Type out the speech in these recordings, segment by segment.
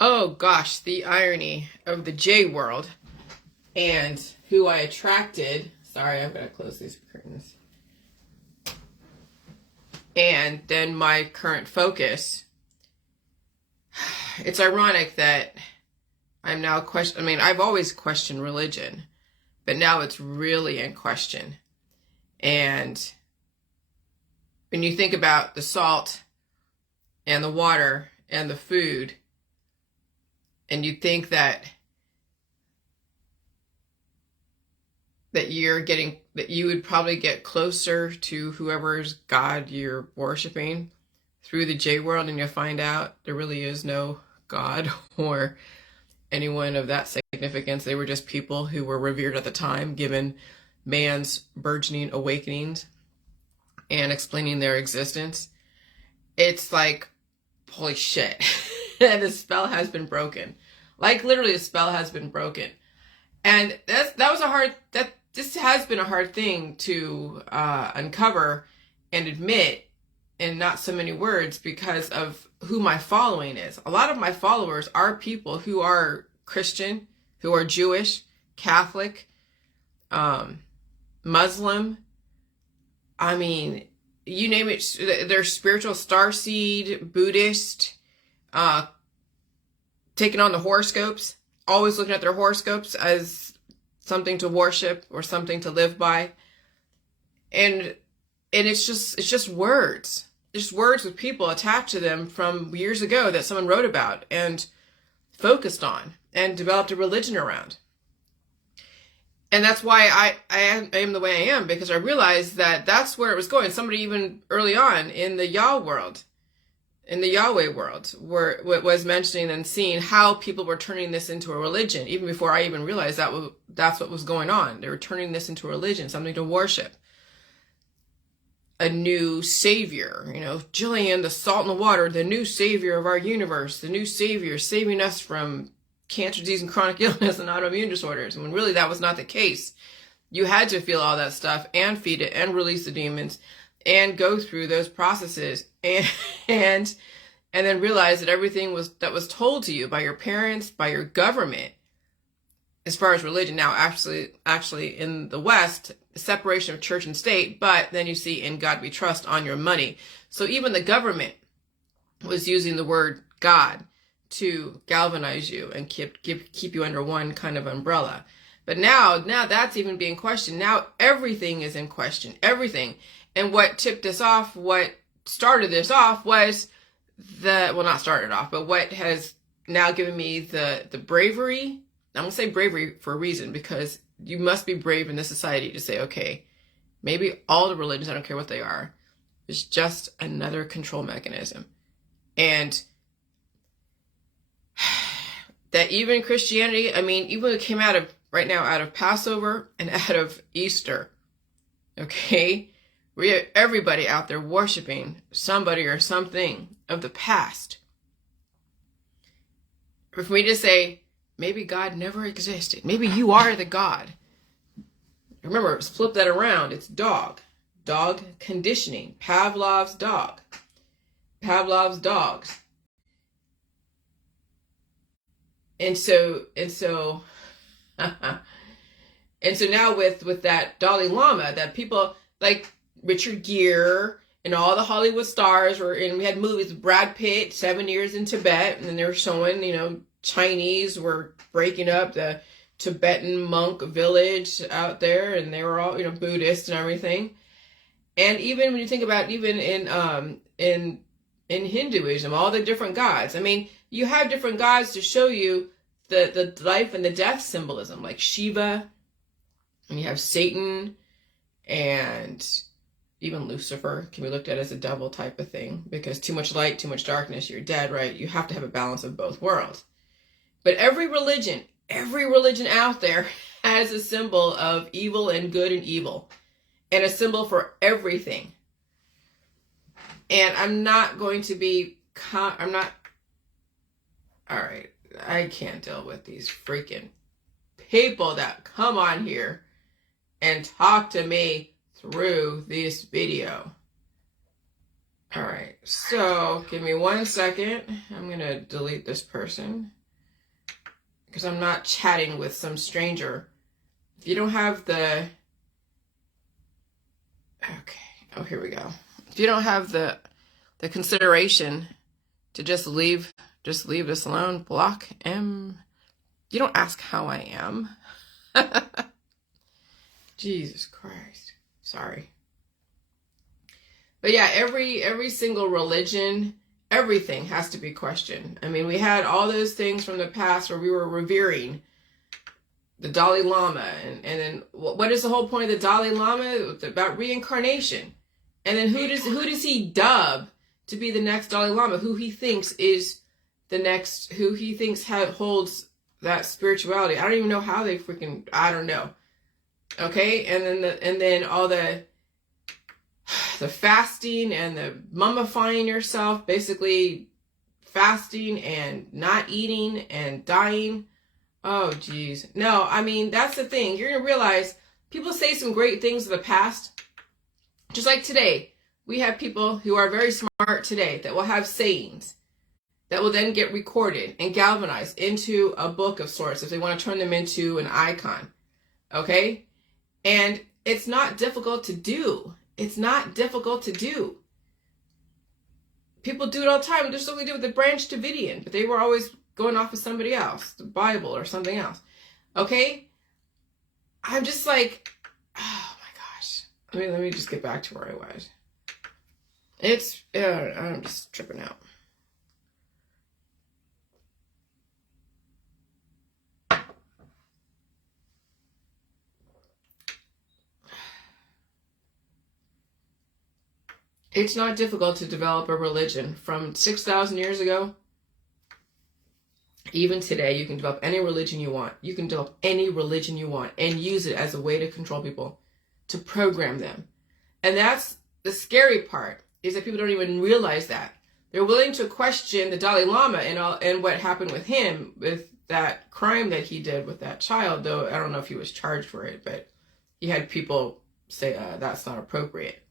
Oh gosh, the irony of the J world and who I attracted. Sorry, I'm gonna close these curtains. And then my current focus. It's ironic that I'm now question. I mean, I've always questioned religion, but now it's really in question. And when you think about the salt and the water and the food, and you think that you would probably get closer to whoever's God you're worshiping through the J world, and you'll find out there really is no God or anyone of that significance. They were just people who were revered at the time, given man's burgeoning awakenings and explaining their existence. It's like, holy shit. The spell has been broken. Like literally the spell has been broken. And this has been a hard thing to uncover and admit in not so many words because of who my following is. A lot of my followers are people who are Christian, who are Jewish, Catholic, Muslim. I mean, you name it. They're spiritual, starseed, Buddhist, taking on the horoscopes, always looking at their horoscopes as something to worship or something to live by. And it's just words. Just words with people attached to them from years ago that someone wrote about and focused on and developed a religion around. And that's why I am the way I am, because I realized that that's where it was going. Somebody even early on in the Yah world, in the Yahweh world, was mentioning and seeing how people were turning this into a religion, even before I even realized that's what was going on. They were turning this into a religion, something to worship. A new savior, Jillian, the salt in the water, the new savior of our universe, the new savior saving us from cancer, disease, and chronic illness and autoimmune disorders. When really that was not the case. You had to feel all that stuff and feed it and release the demons and go through those processes and then realize that everything that was told to you by your parents, by your government, as far as religion. Now, actually in the West, separation of church and state, but then you see in God we trust on your money. So even the government was using the word God to galvanize you and keep you under one kind of umbrella. But now that's even being questioned. Now everything is in question, everything. And what tipped us off, what started this off was not started off, but what has now given me the bravery. I'm going to say bravery for a reason, because you must be brave in this society to say, okay, maybe all the religions, I don't care what they are, is just another control mechanism. And that even Christianity, I mean, even it came out of Passover and out of Easter, okay? We have everybody out there worshiping somebody or something of the past. For me to say, maybe God never existed. Maybe you are the God. Remember, flip that around. It's dog. Dog conditioning. Pavlov's dog. Pavlov's dogs. And so now with that Dalai Lama, that people like Richard Gere and all the Hollywood stars we had movies with Brad Pitt, 7 years in Tibet, and they were showing, Chinese were breaking up the Tibetan monk village out there, and they were all, Buddhist and everything. And even when you think about even in Hinduism, all the different gods. I mean, you have different gods to show you the life and the death symbolism, like Shiva, and you have Satan, and even Lucifer can be looked at as a devil type of thing, because too much light, too much darkness, you're dead, right? You have to have a balance of both worlds. But every religion out there has a symbol of evil and good and evil, and a symbol for everything. And I'm not going to be, all right, I can't deal with these freaking people that come on here and talk to me through this video. All right, so give me 1 second. I'm going to delete this person because I'm not chatting with some stranger. If you don't have the... Okay, oh, here we go. If you don't have the consideration to just leave this alone, block him. You don't ask how I am. Jesus Christ. Sorry. But yeah, every single religion, everything has to be questioned. I mean, we had all those things from the past where we were revering the Dalai Lama. And then what is the whole point of the Dalai Lama? It's about reincarnation. And then who does he dub to be the next Dalai Lama? Who he thinks is the next, who he thinks holds that spirituality. I don't even know how they freaking, I don't know. Okay? And then all the fasting and the mummifying yourself, basically fasting and not eating and dying. Oh, geez. No, I mean, that's the thing. You're going to realize people say some great things of the past. Just like today, we have people who are very smart today that will have sayings that will then get recorded and galvanized into a book of sorts if they want to turn them into an icon. Okay? And it's not difficult to do. It's not difficult to do. People do it all the time. Just like they do with the Branch Davidian, but they were always going off of somebody else, the Bible or something else. Okay? I'm just like, oh my gosh. Let me just get back to where I was. I'm just tripping out. It's not difficult to develop a religion. From 6,000 years ago, even today, you can develop any religion you want. You can develop any religion you want and use it as a way to control people, to program them. And that's the scary part, is that people don't even realize that. They're willing to question the Dalai Lama and what happened with him, with that crime that he did with that child, though I don't know if he was charged for it, but he had people say that's not appropriate.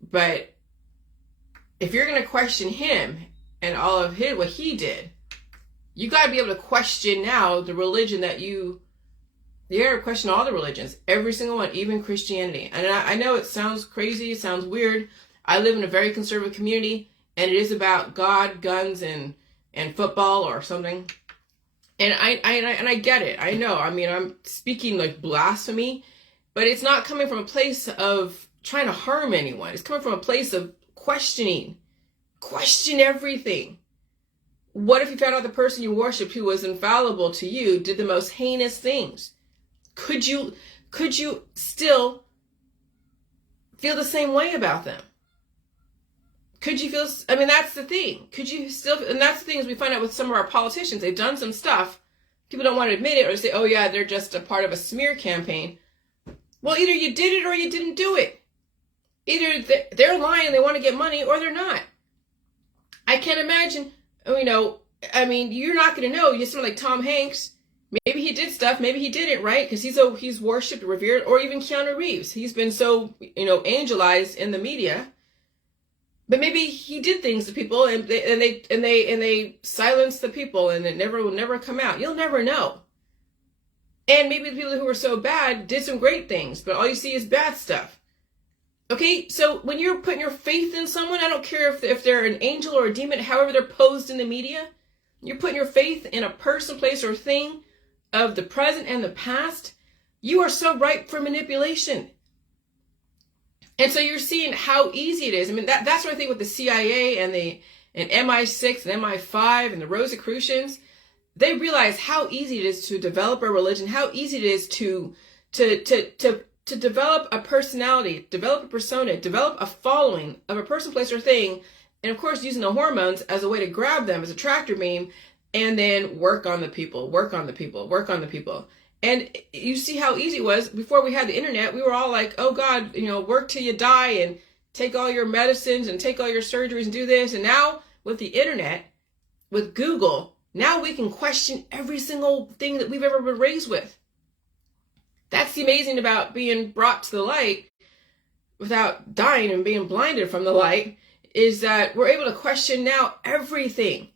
But if you're going to question him and all of what he did, you got to be able to question now the religion that you got to question all the religions, every single one, even Christianity. And I know it sounds crazy, it sounds weird. I live in a very conservative community, and it is about God, guns, and football or something. And I get it. I know. I mean, I'm speaking like blasphemy, but it's not coming from a place of trying to harm anyone. It's coming from a place of questioning. Question everything. What if you found out the person you worshiped who was infallible to you did the most heinous things? Could you still feel the same way about them? Could you feel, I mean, that's the thing. Could you still, and that's the thing is we find out with some of our politicians, they've done some stuff. People don't want to admit it or say, oh yeah, they're just a part of a smear campaign. Well, either you did it or you didn't do it. Either they're lying, they want to get money, or they're not. I can't imagine, I mean, you're not going to know. You sound like Tom Hanks. Maybe he did stuff, maybe he didn't, right? Because he's worshipped, revered, or even Keanu Reeves. He's been so, angelized in the media. But maybe he did things to people and they silenced the people and it will never come out. You'll never know. And maybe the people who were so bad did some great things, but all you see is bad stuff. Okay, so when you're putting your faith in someone, I don't care if they're an angel or a demon, however they're posed in the media, you're putting your faith in a person, place, or thing of the present and the past, you are so ripe for manipulation. And so you're seeing how easy it is. I mean, that's what I think with the CIA and MI6 and MI5 and the Rosicrucians. They realize how easy it is to develop a religion, how easy it is to develop a personality, develop a persona, develop a following of a person, place, or thing, and of course using the hormones as a way to grab them as a tractor beam, and then work on the people. And you see how easy it was. Before we had the internet, we were all like, oh God, work till you die and take all your medicines and take all your surgeries and do this. And now with the internet, with Google, now we can question every single thing that we've ever been raised with. That's the amazing about being brought to the light without dying and being blinded from the light, is that we're able to question now everything.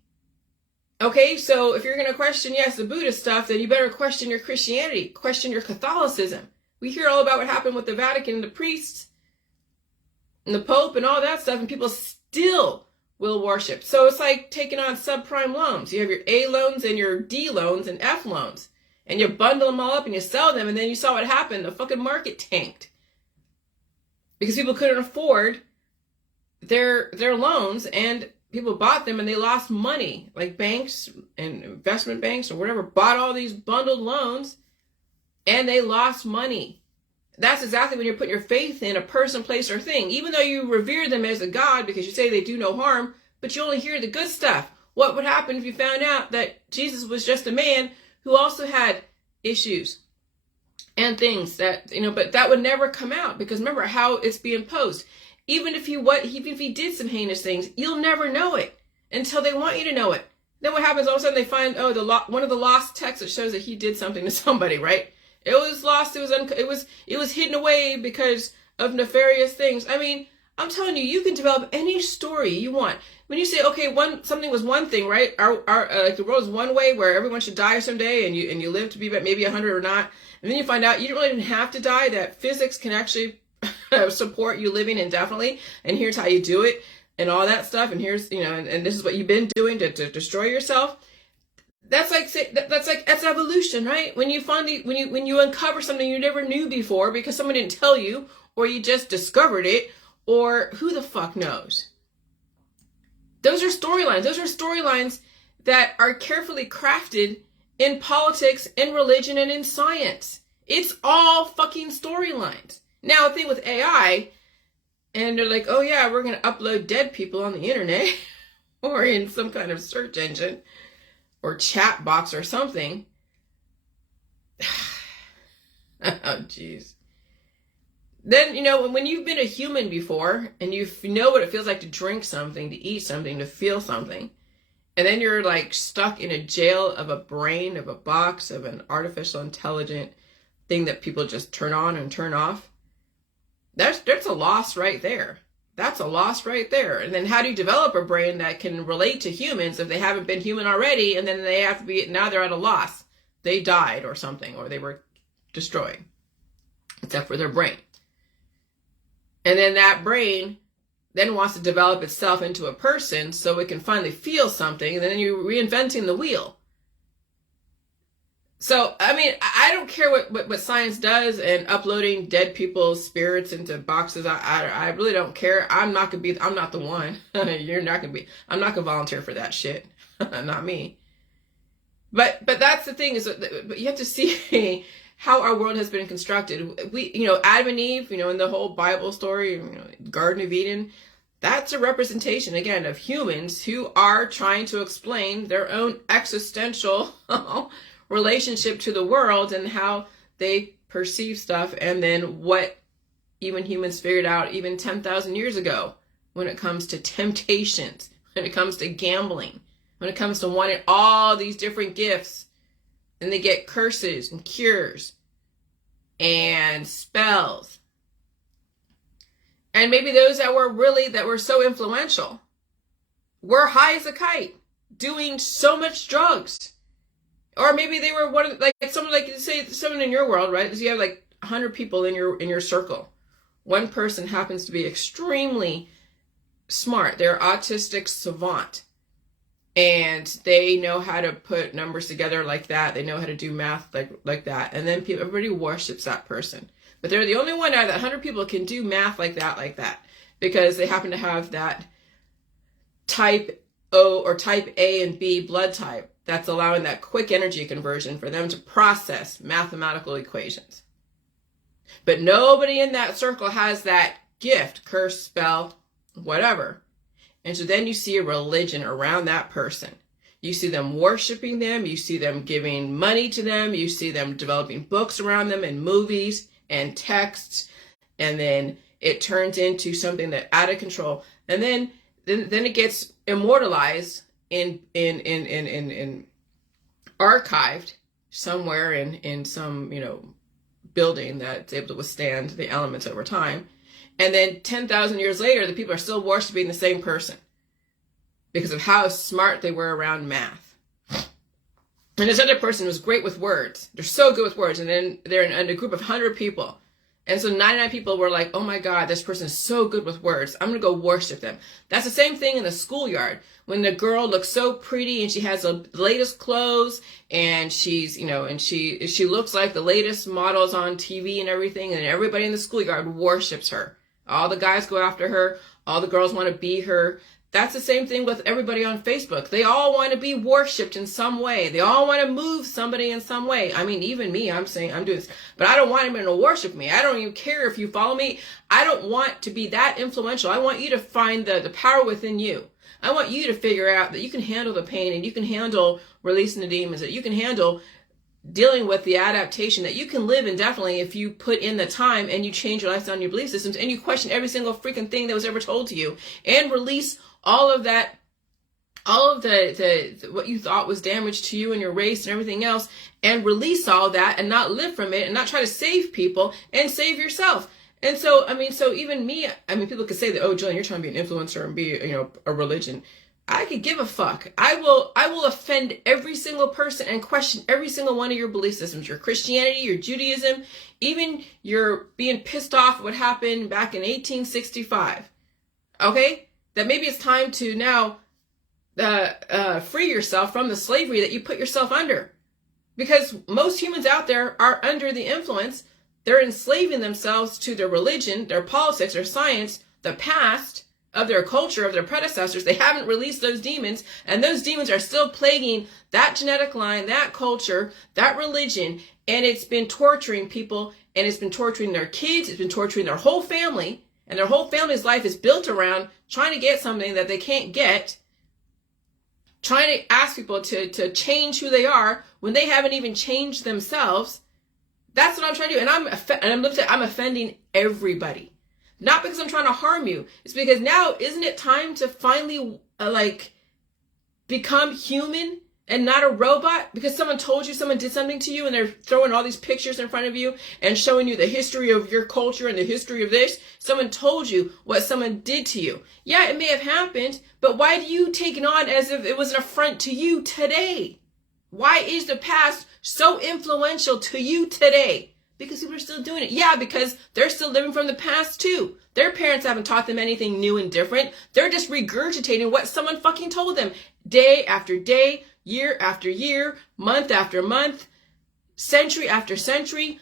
Okay, so if you're going to question, yes, the Buddhist stuff, then you better question your Christianity, question your Catholicism. We hear all about what happened with the Vatican and the priests and the Pope and all that stuff, and people still will worship. So it's like taking on subprime loans. You have your A loans and your D loans and F loans, and you bundle them all up and you sell them, and then you saw what happened. The fucking market tanked because people couldn't afford their loans, and people bought them and they lost money. Like banks and investment banks or whatever bought all these bundled loans and they lost money. That's exactly when you're putting your faith in a person, place, or thing. Even though you revere them as a god because you say they do no harm, but you only hear the good stuff. What would happen if you found out that Jesus was just a man who also had issues and things that, but that would never come out because remember how it's being posed. Even if he did some heinous things, you'll never know it until they want you to know it. Then what happens? All of a sudden they find one of the lost texts that shows that he did something to somebody, right? It was lost. It was hidden away because of nefarious things. I mean, I'm telling you, you can develop any story you want. When you say, okay, something was one thing, right? Like the world is one way where everyone should die someday, and you live to be maybe 100 or not, and then you find out you don't really have to die. That physics can actually support you living indefinitely, and here's how you do it, and all that stuff, and here's and this is what you've been doing to destroy yourself. That's evolution, right? When you uncover something you never knew before because someone didn't tell you, or you just discovered it, or who the fuck knows. Those are storylines. Those are storylines that are carefully crafted in politics, in religion, and in science. It's all fucking storylines. Now, the thing with AI, and they're like, oh yeah, we're going to upload dead people on the internet or in some kind of search engine or chat box or something. Oh, jeez. Then, when you've been a human before and you know what it feels like to drink something, to eat something, to feel something, and then you're like stuck in a jail of a brain, of a box, of an artificial intelligent thing that people just turn on and turn off, there's a loss right there. That's a loss right there. And then how do you develop a brain that can relate to humans if they haven't been human already, and then they have to be, now they're at a loss. They died or something, or they were destroyed, except for their brain. And then that brain then wants to develop itself into a person so it can finally feel something, and then you're reinventing the wheel. So, I mean, I don't care what science does and uploading dead people's spirits into boxes. I really don't care. I'm not the one. You're not going to be. I'm not going to volunteer for that shit. Not me. But that's the thing is, but you have to see how our world has been constructed. Adam and Eve, in the whole Bible story, Garden of Eden, that's a representation, again, of humans who are trying to explain their own existential relationship to the world and how they perceive stuff, and then what even humans figured out even 10,000 years ago when it comes to temptations, when it comes to gambling, when it comes to wanting all these different gifts. And they get curses and cures and spells. And maybe those that were so influential were high as a kite, doing so much drugs. Or maybe they were someone in your world, right? Because you have 100 people in your circle. One person happens to be extremely smart. They're autistic savant. And they know how to put numbers together like that. They know how to do math like that. And then everybody worships that person. But they're the only one out of that 100 people can do math like that. Because they happen to have that type O or type A and B blood type that's allowing that quick energy conversion for them to process mathematical equations. But nobody in that circle has that gift, curse, spell, whatever. And so then you see a religion around that person. You see them worshiping them. You see them giving money to them. You see them developing books around them and movies and texts. And then it turns into something that's out of control. And then it gets immortalized in archived somewhere in some, building that's able to withstand the elements over time. And then 10,000 years later, the people are still worshiping the same person because of how smart they were around math. And this other person was great with words. They're so good with words. And then they're in a group of 100 people. And so 99 people were like, oh my God, this person is so good with words. I'm going to go worship them. That's the same thing in the schoolyard. When the girl looks so pretty and she has the latest clothes and she's, and she looks like the latest models on TV and everything. And everybody in the schoolyard worships her. All the guys go after her. All the girls want to be her. That's the same thing with everybody on Facebook. They all want to be worshipped in some way. They all want to move somebody in some way. I mean, even me, I'm saying I'm doing this, but I don't want anyone to worship me. I don't even care if you follow me. I don't want to be that influential. I want you to find the power within you. I want you to figure out that you can handle the pain and you can handle releasing the demons, that you can handle dealing with the adaptation, that you can live indefinitely if you put in the time and you change your lifestyle and your belief systems and you question every single freaking thing that was ever told to you and release all of that, all of the what you thought was damage to you and your race and everything else, and release all that and not live from it and not try to save people and save yourself. And so, so even me, people could say that, oh, Jillian, you're trying to be an influencer and be, a religion. I could give a fuck. I will offend every single person and question every single one of your belief systems, your Christianity, your Judaism, even your being pissed off at what happened back in 1865. Okay? That maybe it's time to now free yourself from the slavery that you put yourself under. Because most humans out there are under the influence. They're enslaving themselves to their religion, their politics, their science, the past of their culture, of their predecessors. They haven't released those demons, and those demons are still plaguing that genetic line, that culture, that religion, and it's been torturing people, and it's been torturing their kids, it's been torturing their whole family, and their whole family's life is built around trying to get something that they can't get, trying to ask people to change who they are when they haven't even changed themselves. That's what I'm trying to do. And I'm offending everybody. Not because I'm trying to harm you. It's because now, isn't it time to finally become human and not a robot? Because someone told you, someone did something to you, and they're throwing all these pictures in front of you and showing you the history of your culture and the history of this. Someone told you what someone did to you. Yeah, it may have happened, but why do you take it on as if it was an affront to you today? Why is the past so influential to you today? Because people are still doing it. Yeah, because they're still living from the past too. Their parents haven't taught them anything new and different. They're just regurgitating what someone fucking told them day after day, year after year, month after month, century after century.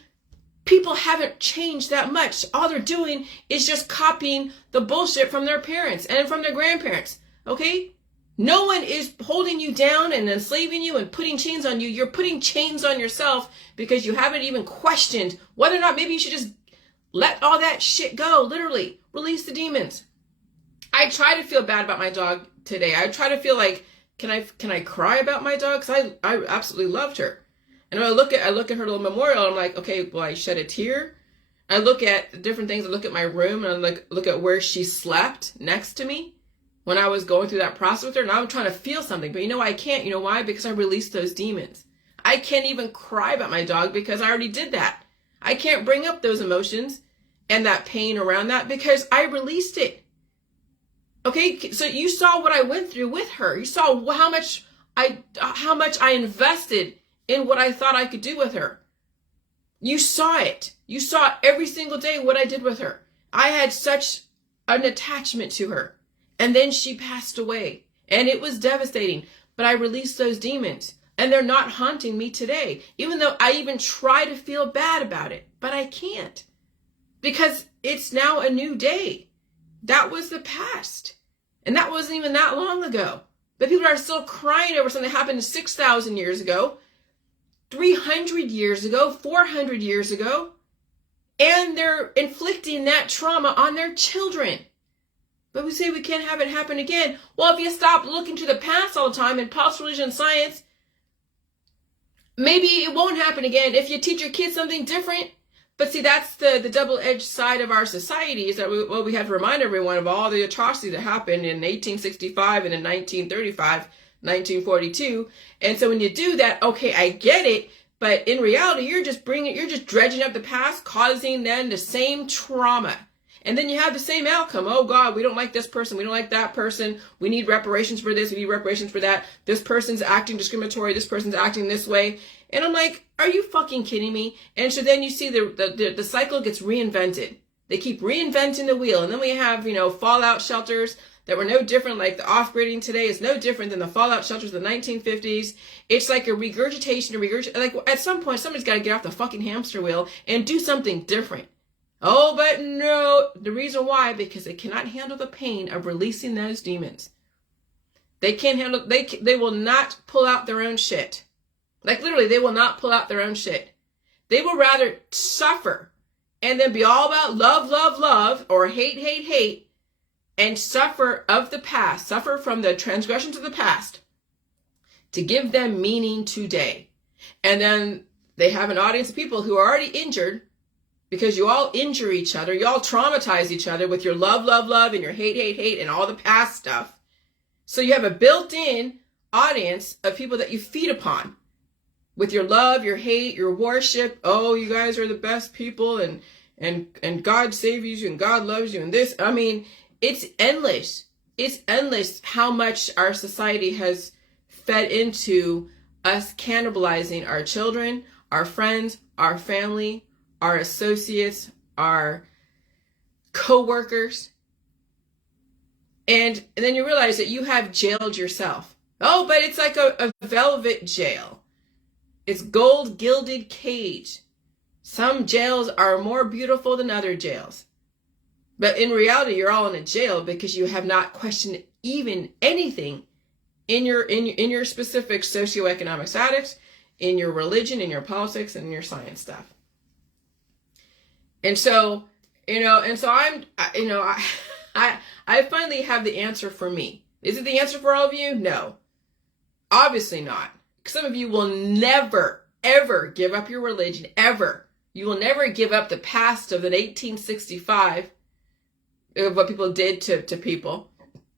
People haven't changed that much. All they're doing is just copying the bullshit from their parents and from their grandparents. Okay? No one is holding you down and enslaving you and putting chains on you. You're putting chains on yourself because you haven't even questioned whether or not maybe you should just let all that shit go. Literally, release the demons. I try to feel bad about my dog today. I try to feel like, can I cry about my dog? Because I absolutely loved her. And when I look at her little memorial, I'm like, okay, well, I shed a tear. I look at the different things. I look at my room and I look at where she slept next to me when I was going through that process with her, and I'm trying to feel something. But I can't. You know why? Because I released those demons. I can't even cry about my dog because I already did that. I can't bring up those emotions and that pain around that because I released it. Okay, so you saw what I went through with her. You saw how much I invested in what I thought I could do with her. You saw it. You saw every single day what I did with her. I had such an attachment to her. And then she passed away. And it was devastating. But I released those demons. And they're not haunting me today. Even though I even try to feel bad about it. But I can't. Because it's now a new day. That was the past. And that wasn't even that long ago. But people are still crying over something that happened 6,000 years ago. 300 years ago. 400 years ago. And they're inflicting that trauma on their children. But we say we can't have it happen again. Well, if you stop looking to the past all the time in post-religion science, maybe it won't happen again if you teach your kids something different. But see, that's the double-edged side of our society is that we have to remind everyone of all the atrocities that happened in 1865 and in 1935, 1942. And so when you do that, okay, I get it. But in reality, you're just dredging up the past, causing then the same trauma. And then you have the same outcome. Oh God, we don't like this person. We don't like that person. We need reparations for this. We need reparations for that. This person's acting discriminatory. This person's acting this way. And I'm like, are you fucking kidding me? And so then you see the cycle gets reinvented. They keep reinventing the wheel. And then we have, fallout shelters that were no different. Like the off-gridding today is no different than the fallout shelters of the 1950s. It's like a regurgitation. Like at some point, somebody's got to get off the fucking hamster wheel and do something different. Oh, but no. The reason why, because they cannot handle the pain of releasing those demons. They can't handle, they will not pull out their own shit. Like literally, they will not pull out their own shit. They will rather suffer and then be all about love, love, love, or hate, hate, hate, and suffer of the past, suffer from the transgressions of the past to give them meaning today. And then they have an audience of people who are already injured because you all injure each other. You all traumatize each other with your love, love, love, and your hate, hate, hate, and all the past stuff. So you have a built-in audience of people that you feed upon with your love, your hate, your worship. Oh, you guys are the best people, and God saves you, and God loves you, and this. I mean, it's endless. It's endless how much our society has fed into us cannibalizing our children, our friends, our family, our associates, our co-workers. And then you realize that you have jailed yourself. Oh, but it's like a velvet jail. It's gold gilded cage. Some jails are more beautiful than other jails. But in reality, you're all in a jail because you have not questioned even anything in your specific socioeconomic status, in your religion, in your politics, and in your science stuff. And so, I finally have the answer for me. Is it the answer for all of you? No. Obviously not. Some of you will never, ever give up your religion, ever. You will never give up the past of the 1865, of what people did to people.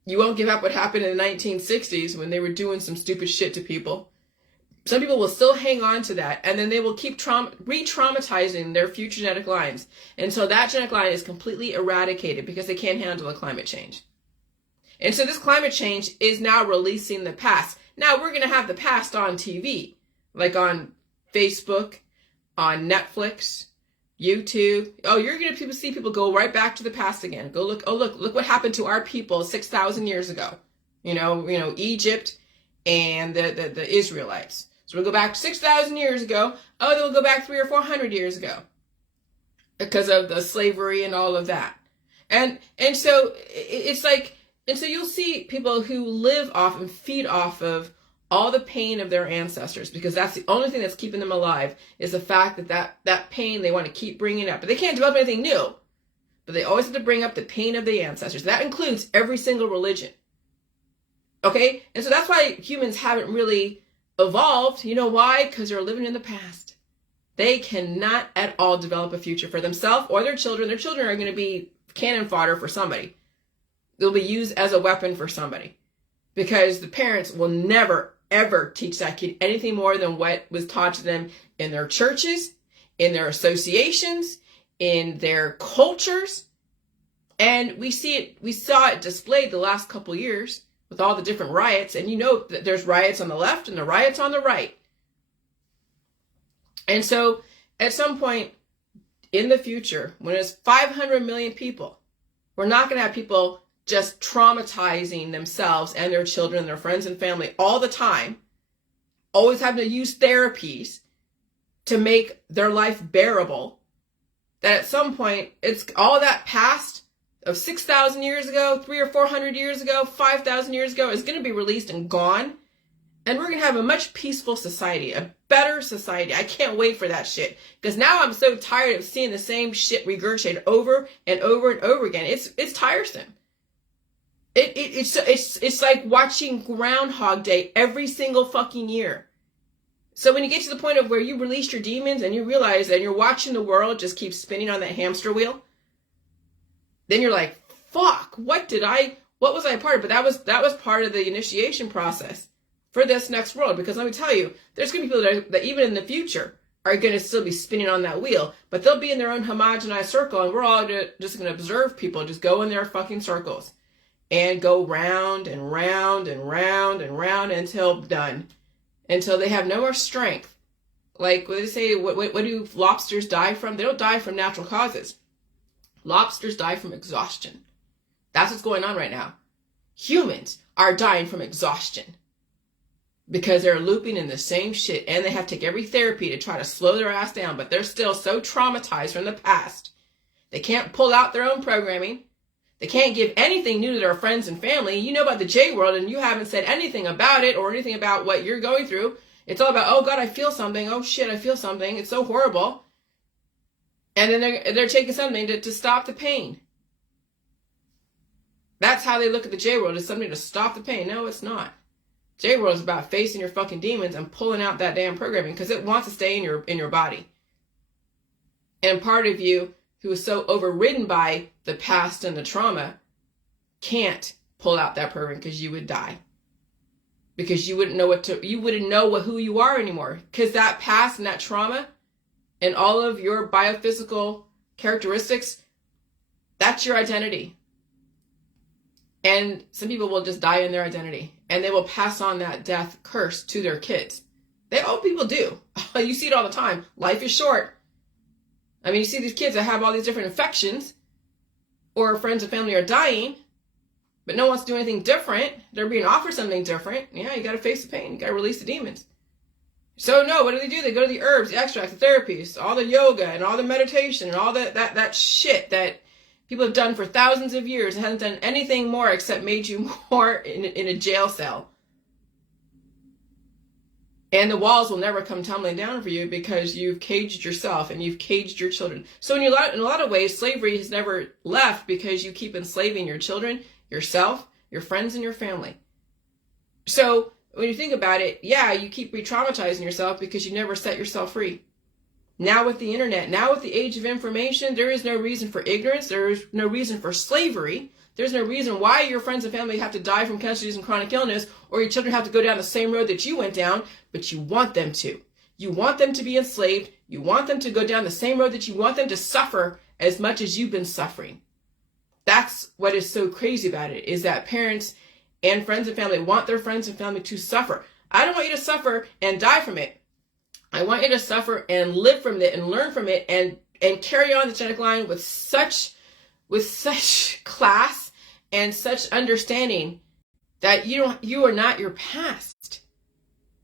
You won't give up what happened in the 1960s when they were doing some stupid shit to people. Some people will still hang on to that, and then they will keep re-traumatizing their future genetic lines until that genetic line is completely eradicated because they can't handle the climate change. And so this climate change is now releasing the past. Now we're going to have the past on TV, like on Facebook, on Netflix, YouTube. Oh, you're going to see people go right back to the past again. Go look. Oh, look what happened to our people 6,000 years ago. Egypt and the Israelites. So we'll go back 6,000 years ago. Oh, then we'll go back 300 or 400 years ago because of the slavery and all of that. And so it's like, and so you'll see people who live off and feed off of all the pain of their ancestors, because that's the only thing that's keeping them alive, is the fact that pain they want to keep bringing up. But they can't develop anything new. But they always have to bring up the pain of the ancestors. That includes every single religion. Okay? And so that's why humans haven't really evolved. You know why? Because they're living in the past. They cannot at all develop a future for themselves or their children. Their children are going to be cannon fodder for somebody. They'll be used as a weapon for somebody. Because the parents will never, ever teach that kid anything more than what was taught to them in their churches, in their associations, in their cultures. And we saw it displayed the last couple years with all the different riots. And you know that there's riots on the left and the riots on the right. And so at some point in the future, when it's 500 million people, we're not going to have people just traumatizing themselves and their children and their friends and family all the time, always having to use therapies to make their life bearable. That at some point, it's all that past of 6,000 years ago, 300 or 400 years ago, 5,000 years ago is going to be released and gone. And we're going to have a much peaceful society, a better society. I can't wait for that shit. Because now I'm so tired of seeing the same shit regurgitated over and over and over again. It's tiresome. It's like watching Groundhog Day every single fucking year. So when you get to the point of where you released your demons and you realize that you're watching the world just keep spinning on that hamster wheel, then you're like, fuck, what was I a part of? But that was part of the initiation process for this next world. Because let me tell you, there's going to be people that even in the future are going to still be spinning on that wheel, but they'll be in their own homogenized circle, and we're all just going to observe people just go in their fucking circles and go round and round and round and round until done, until they have no more strength. Like what do they say? What do lobsters die from? They don't die from natural causes. Lobsters die from exhaustion. That's what's going on right now. Humans are dying from exhaustion because they're looping in the same shit, and they have to take every therapy to try to slow their ass down, but they're still so traumatized from the past. They can't pull out their own programming. They can't give anything new to their friends and family. You know about the J world, and you haven't said anything about it or anything about what you're going through. It's all about, oh God, I feel something. Oh shit, I feel something. It's so horrible. And then they're taking something to stop the pain. That's how they look at the J world, as something to stop the pain. No, it's not. J world is about facing your fucking demons and pulling out that damn programming because it wants to stay in your body. And part of you who is so overridden by the past and the trauma can't pull out that program because you would die. Because you wouldn't know who you are anymore. Because that past and that trauma and all of your biophysical characteristics, that's your identity. And some people will just die in their identity, and they will pass on that death curse to their kids. People do. You see it all the time. Life is short. I mean, you see these kids that have all these different infections, or friends and family are dying, but no one's doing anything different. They're being offered something different. Yeah, you got to face the pain. You got to release the demons. So no, what do? They go to the herbs, the extracts, the therapies, all the yoga and all the meditation and all that shit that people have done for thousands of years and hasn't done anything more except made you more in a jail cell. And the walls will never come tumbling down for you because you've caged yourself and you've caged your children. So in a lot of ways, slavery has never left because you keep enslaving your children, yourself, your friends, and your family. So when you think about it, yeah, you keep re-traumatizing yourself because you never set yourself free. Now with the internet, now with the age of information, there is no reason for ignorance. There is no reason for slavery. There's no reason why your friends and family have to die from cancer disease and chronic illness, or your children have to go down the same road that you went down, but you want them to. You want them to be enslaved. You want them to go down the same road that you want them to suffer as much as you've been suffering. That's what is so crazy about it, is that parents and friends and family want their friends and family to suffer. I don't want you to suffer and die from it. I want you to suffer and live from it and learn from it and carry on the genetic line with such class and such understanding that you are not your past.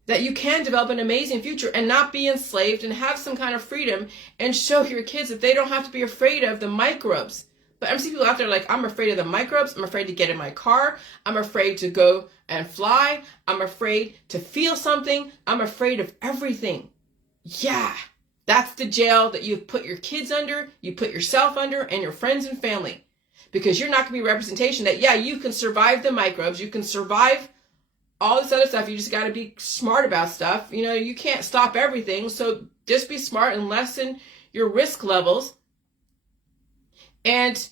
That you can develop an amazing future and not be enslaved and have some kind of freedom and show your kids that they don't have to be afraid of the microbes. But I'm seeing people out there like, I'm afraid of the microbes. I'm afraid to get in my car. I'm afraid to go and fly. I'm afraid to feel something. I'm afraid of everything. Yeah, that's the jail that you've put your kids under, you put yourself under, and your friends and family. Because you're not going to be representation that, yeah, you can survive the microbes. You can survive all this other stuff. You just got to be smart about stuff. You know, you can't stop everything. So just be smart and lessen your risk levels. And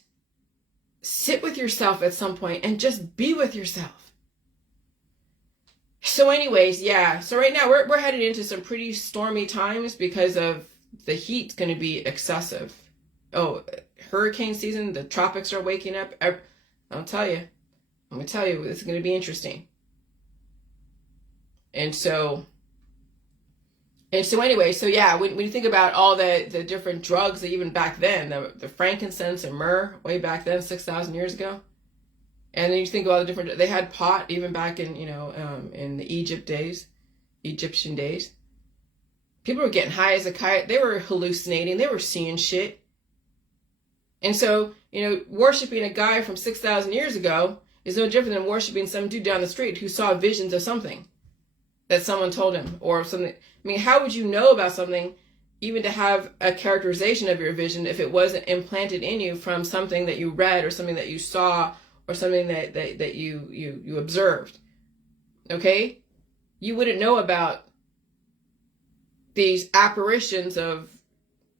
sit with yourself at some point and just be with yourself. So anyways, yeah. So right now we're headed into some pretty stormy times because of the heat's going to be excessive. Oh, hurricane season, the tropics are waking up. I'm going to tell you, it's going to be interesting. And so anyway, so yeah, when you think about all the different drugs that even back then, the frankincense and myrrh way back then, 6,000 years ago. And then you think of all the different, they had pot even back in, in the Egyptian days. People were getting high as a kite. They were hallucinating. They were seeing shit. And so, worshiping a guy from 6,000 years ago is no different than worshiping some dude down the street who saw visions of something that someone told him or something. I mean, how would you know about something even to have a characterization of your vision if it wasn't implanted in you from something that you read or something that you saw or something that you observed? Okay? You wouldn't know about these apparitions of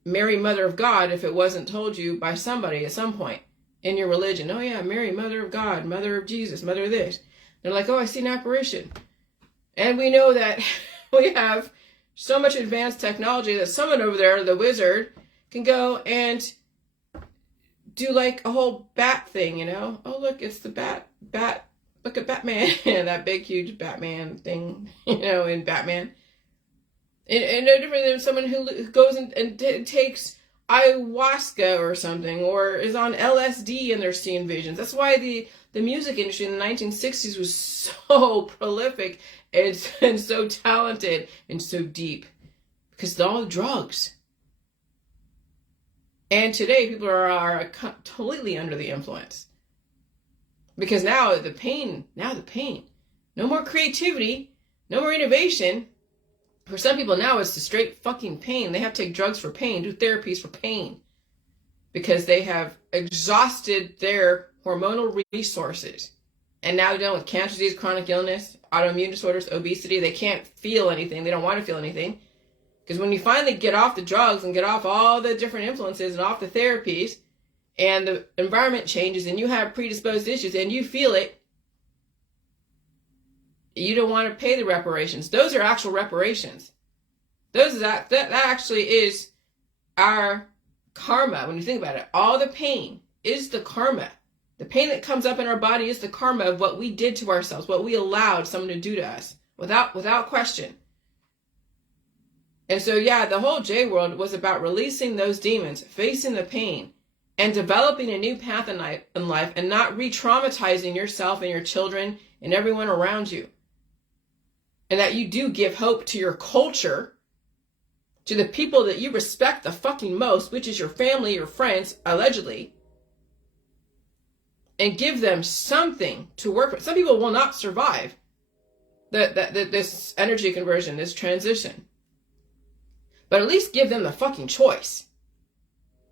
Mary, Mother of God, if it wasn't told you by somebody at some point in your religion. Oh yeah, Mary, Mother of God, Mother of Jesus, Mother of this. They're like, oh, I see an apparition. And we know that we have so much advanced technology that someone over there, the wizard, can go and do like a whole bat thing, you know? Oh, look, it's the bat, look at Batman, that big, huge Batman thing, you know, in Batman. And no different than someone who goes and takes ayahuasca or something, or is on LSD and they're seeing visions. That's why the music industry in the 1960s was so prolific and so talented and so deep, because all the drugs. And today people are completely under the influence, because now the pain, no more creativity, no more innovation. For some people now, it's the straight fucking pain. They have to take drugs for pain, do therapies for pain, because they have exhausted their hormonal resources. And now they're dealing with cancer disease, chronic illness, autoimmune disorders, obesity. They can't feel anything. They don't want to feel anything. Because when you finally get off the drugs and get off all the different influences and off the therapies, and the environment changes and you have predisposed issues and you feel it, you don't want to pay the reparations. Those are actual reparations. That actually is our karma. When you think about it, all the pain is the karma. The pain that comes up in our body is the karma of what we did to ourselves, what we allowed someone to do to us, without question. And so, yeah, the whole J world was about releasing those demons, facing the pain, and developing a new path in life, and not re-traumatizing yourself and your children and everyone around you. And that you do give hope to your culture, to the people that you respect the fucking most, which is your family, your friends, allegedly, and give them something to work with. Some people will not survive this energy conversion, this transition. But at least give them the fucking choice.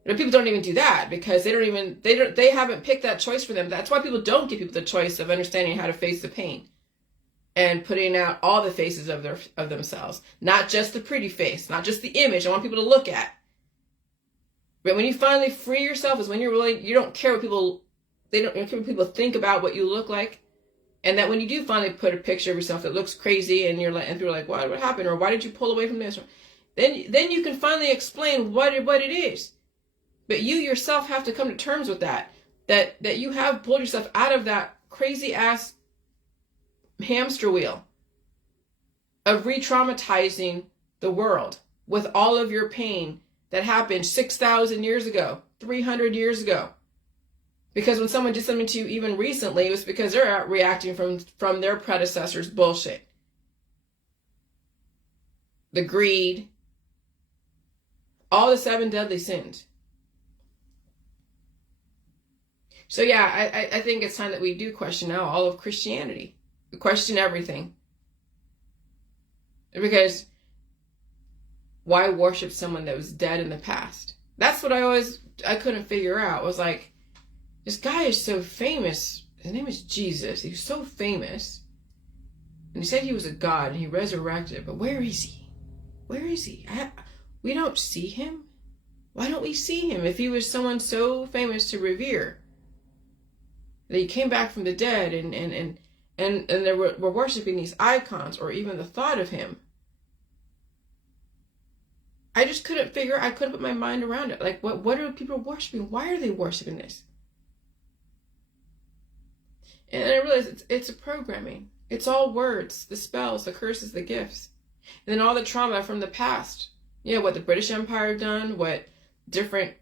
But people don't even do that, because they haven't picked that choice for them. That's why people don't give people the choice of understanding how to face the pain and putting out all the faces of themselves, not just the pretty face, not just the image I want people to look at. But when you finally free yourself is when you don't care what people think about what you look like. And that when you do finally put a picture of yourself that looks crazy and people are like, what happened? Or why did you pull away from this? Then you can finally explain what it is. But you yourself have to come to terms with that you have pulled yourself out of that crazy ass hamster wheel of re-traumatizing the world with all of your pain that happened 6,000 years ago, 300 years ago. Because when someone did something to you even recently, it was because they're reacting from their predecessors' bullshit. The greed, all the 7 deadly sins. So yeah, I think it's time that we do question now all of Christianity. We question everything. Because why worship someone that was dead in the past? That's what I couldn't figure out. Was like, this guy is so famous. His name is Jesus. He's so famous. And he said he was a god and he resurrected. But where is he? Where is he? We don't see him. Why don't we see him if he was someone so famous to revere? That he came back from the dead and they were worshiping these icons, or even the thought of him. I just couldn't put my mind around it. Like, what are people worshiping? Why are they worshiping this? And I realized it's a programming. It's all words, the spells, the curses, the gifts. And then all the trauma from the past. You know, what the British Empire done, what different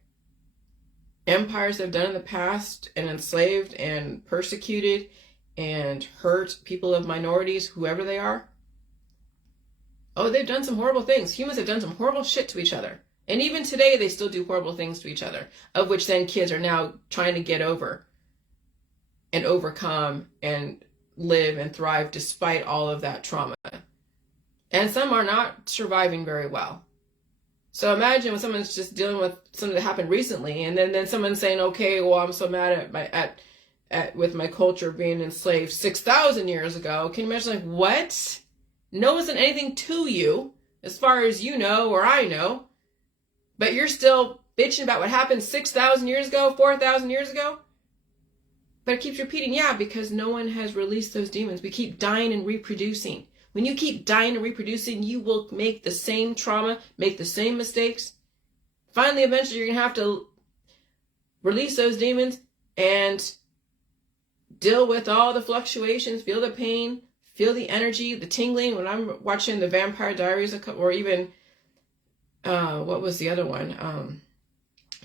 empires have done in the past, and enslaved and persecuted and hurt people of minorities, whoever they are. Oh, they've done some horrible things. Humans have done some horrible shit to each other. And even today, they still do horrible things to each other, of which then kids are now trying to get over and overcome and live and thrive despite all of that trauma. And some are not surviving very well. So imagine when someone's just dealing with something that happened recently, and then someone's saying, okay, well, I'm so mad with my culture being enslaved 6,000 years ago. Can you imagine, like, what? No one's done anything to you, as far as you know or I know, but you're still bitching about what happened 6,000 years ago, 4,000 years ago? But it keeps repeating, yeah, because no one has released those demons. We keep dying and reproducing. When you keep dying and reproducing, you will make the same trauma, make the same mistakes. Finally, eventually, you're going to have to release those demons and deal with all the fluctuations, feel the pain, feel the energy, the tingling. When I'm watching the Vampire Diaries, or even, what was the other one?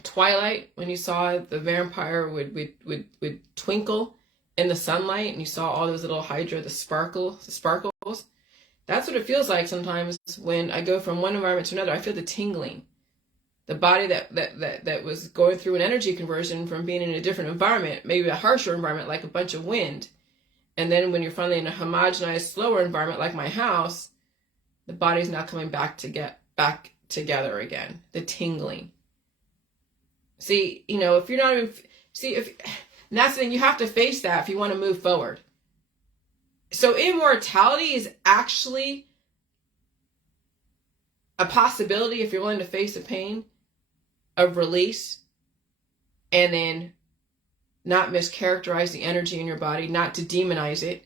Twilight, when you saw the vampire would twinkle in the sunlight and you saw all those little hydra, the sparkles. That's what it feels like sometimes when I go from one environment to another. I feel the tingling. The body that was going through an energy conversion from being in a different environment, maybe a harsher environment like a bunch of wind. And then when you're finally in a homogenized, slower environment like my house, the body's not coming back to get back together again. The tingling. See, if you're not even, and that's the thing, you have to face that if you want to move forward. So immortality is actually a possibility if you're willing to face the pain of release and then not mischaracterize the energy in your body, not to demonize it.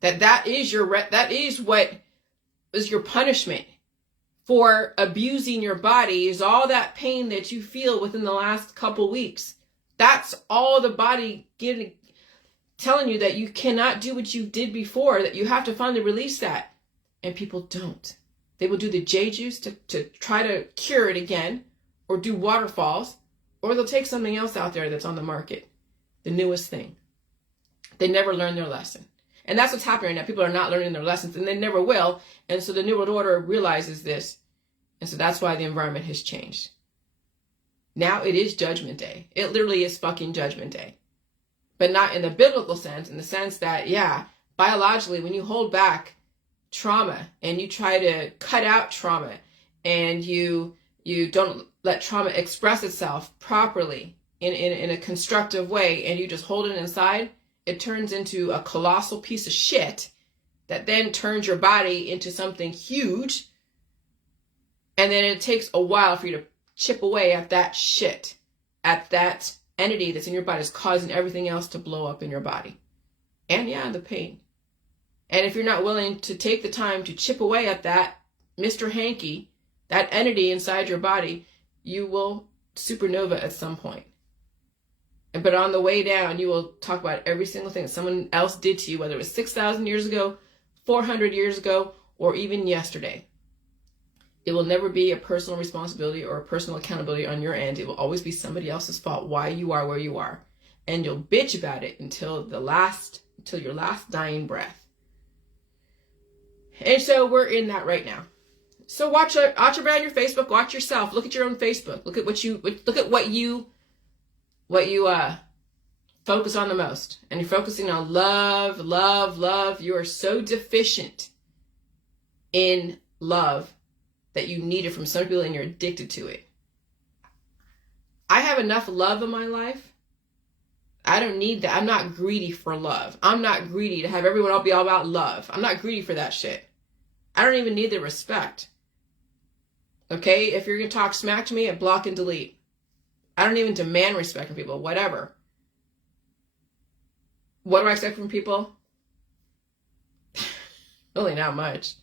That is what is your punishment for abusing your body, is all that pain that you feel within the last couple weeks. That's all the body telling you, that you cannot do what you did before, that you have to finally release that. And people don't. They will do the J juice to try to cure it again, or do waterfalls, or they'll take something else out there that's on the market, the newest thing. They never learn their lesson. And that's what's happening right now. People are not learning their lessons, and they never will. And so the New World Order realizes this. And so that's why the environment has changed. Now it is Judgment Day. It literally is fucking Judgment Day. But not in the biblical sense, in the sense that, biologically, when you hold back trauma and you try to cut out trauma and you don't let trauma express itself properly in a constructive way, and you just hold it inside, it turns into a colossal piece of shit that then turns your body into something huge. And then it takes a while for you to chip away at that shit, at that entity that's in your body is causing everything else to blow up in your body. And the pain. And if you're not willing to take the time to chip away at that Mr. Hanky, that entity inside your body, you will supernova at some point. But on the way down, you will talk about every single thing that someone else did to you, whether it was 6,000 years ago, 400 years ago, or even yesterday. It will never be a personal responsibility or a personal accountability on your end. It will always be somebody else's fault why you are where you are. And you'll bitch about it until your last dying breath. And so we're in that right now. So watch around your Facebook, watch yourself, look at your own Facebook, look at what you focus on the most. And you're focusing on love, love, love. You are so deficient in love that you need it from some people and you're addicted to it. I have enough love in my life. I don't need that. I'm not greedy for love. I'm not greedy to have everyone all be all about love. I'm not greedy for that shit. I don't even need the respect. Okay? If you're going to talk smack to me, I block and delete. I don't even demand respect from people. Whatever. What do I expect from people? Really not much.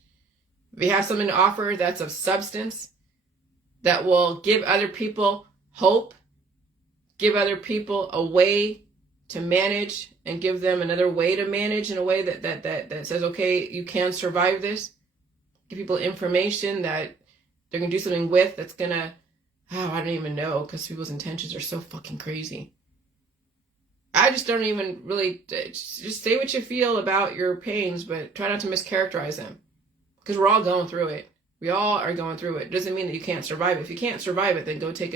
If you have something to offer that's of substance, that will give other people hope, give other people a way to manage, and give them another way to manage in a way that says, okay, you can survive this. Give people information that they're going to do something with that's going to, I don't even know, because people's intentions are so fucking crazy. I just don't even really, just say what you feel about your pains, but try not to mischaracterize them. Because we're all going through it. We all are going through it. It doesn't mean that you can't survive it. If you can't survive it, then go to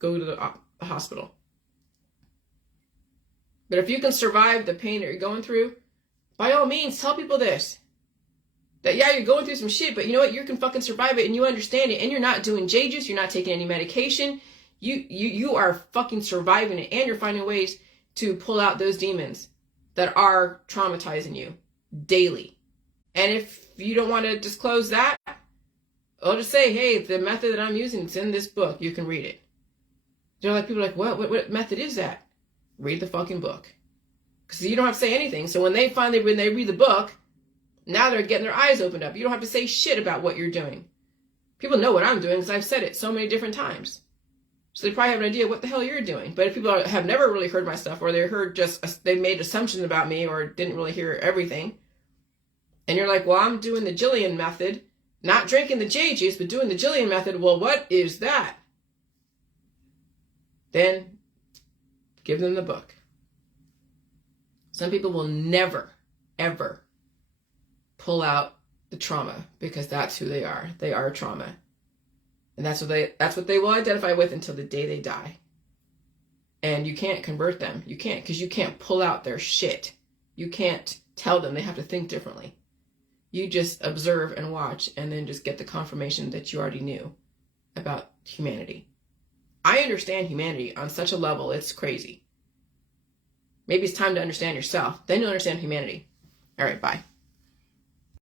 the hospital. But if you can survive the pain that you're going through, by all means, tell people this. That you're going through some shit, but you know what? You can fucking survive it and you understand it, and you're not doing J-juice, you're not taking any medication. You are fucking surviving it, and you're finding ways to pull out those demons that are traumatizing you daily. And if you don't want to disclose that, I'll just say, hey, the method that I'm using is in this book. You can read it. They're like, people are like, what method is that? Read the fucking book. Because you don't have to say anything. So when they read the book, Now they're getting their eyes opened up. You don't have to say shit about what you're doing. People know what I'm doing because I've said it so many different times. So they probably have an idea what the hell you're doing. But if people have never really heard my stuff, or they made assumptions about me, or didn't really hear everything, and you're like, well, I'm doing the Jillian method, not drinking the J juice, but doing the Jillian method. Well, what is that? Then give them the book. Some people will never, ever pull out the trauma because that's who they are. They are trauma. And that's what they will identify with until the day they die. And you can't convert them. You can't, because you can't pull out their shit. You can't tell them they have to think differently. You just observe and watch and then just get the confirmation that you already knew about humanity. I understand humanity on such a level, it's crazy. Maybe it's time to understand yourself. Then you'll understand humanity. All right, bye.